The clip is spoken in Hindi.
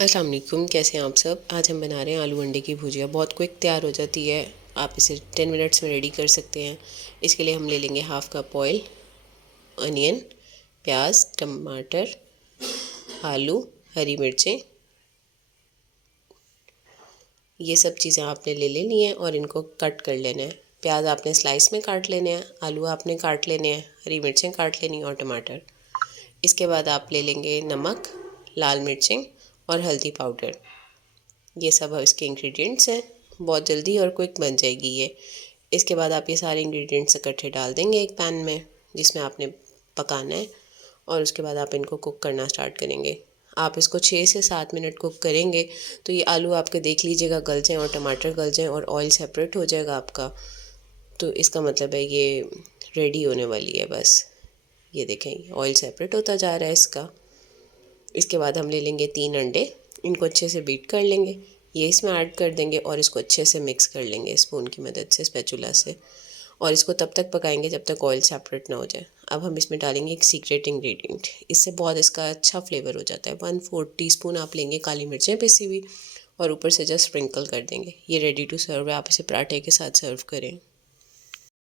अस्सलाम वालेकुम, कैसे हैं आप सब। आज हम बना रहे हैं आलू अंडे की भुजिया। बहुत क्विक तैयार हो जाती है, आप इसे 10 मिनट्स में रेडी कर सकते हैं। इसके लिए हम ले लेंगे हाफ़ कप ऑयल, अनियन, प्याज, टमाटर, आलू, हरी मिर्चें। ये सब चीज़ें आपने ले लेनी है और इनको कट कर लेना है। प्याज आपने स्लाइस में काट लेने हैं, आलू आपने काट लेने हैं, हरी मिर्चें काट लेनी और टमाटर। इसके बाद आप ले लेंगे नमक, लाल मिर्चें और हल्दी पाउडर। ये सब इसके इंग्रेडिएंट्स हैं। बहुत जल्दी और क्विक बन जाएगी ये। इसके बाद आप ये सारे इंग्रेडिएंट्स इकट्ठे डाल देंगे एक पैन में जिसमें आपने पकाना है, और उसके बाद आप इनको कुक करना स्टार्ट करेंगे। आप इसको 6 से 7 मिनट कुक करेंगे तो ये आलू आपके देख लीजिएगा गल जाएँ और टमाटर गल जाएँ और ऑयल सेपरेट हो जाएगा आपका। तो इसका मतलब है ये रेडी होने वाली है बस। ये देखें ऑयल सेपरेट होता जा रहा है इसका। इसके बाद हम ले लेंगे 3 अंडे, इनको अच्छे से बीट कर लेंगे। ये इसमें ऐड कर देंगे और इसको अच्छे से मिक्स कर लेंगे स्पून की मदद से, स्पैचुला से। और इसको तब तक पकाएंगे जब तक ऑयल सेपरेट ना हो जाए। अब हम इसमें डालेंगे एक सीक्रेट इंग्रेडिएंट, इससे बहुत इसका अच्छा फ्लेवर हो जाता है। 1/4 टीस्पून आप लेंगे काली मिर्चें पिसी हुई और ऊपर से जस्ट स्प्रिंकल कर देंगे। ये रेडी टू सर्व है, आप इसे पराठे के साथ सर्व करें।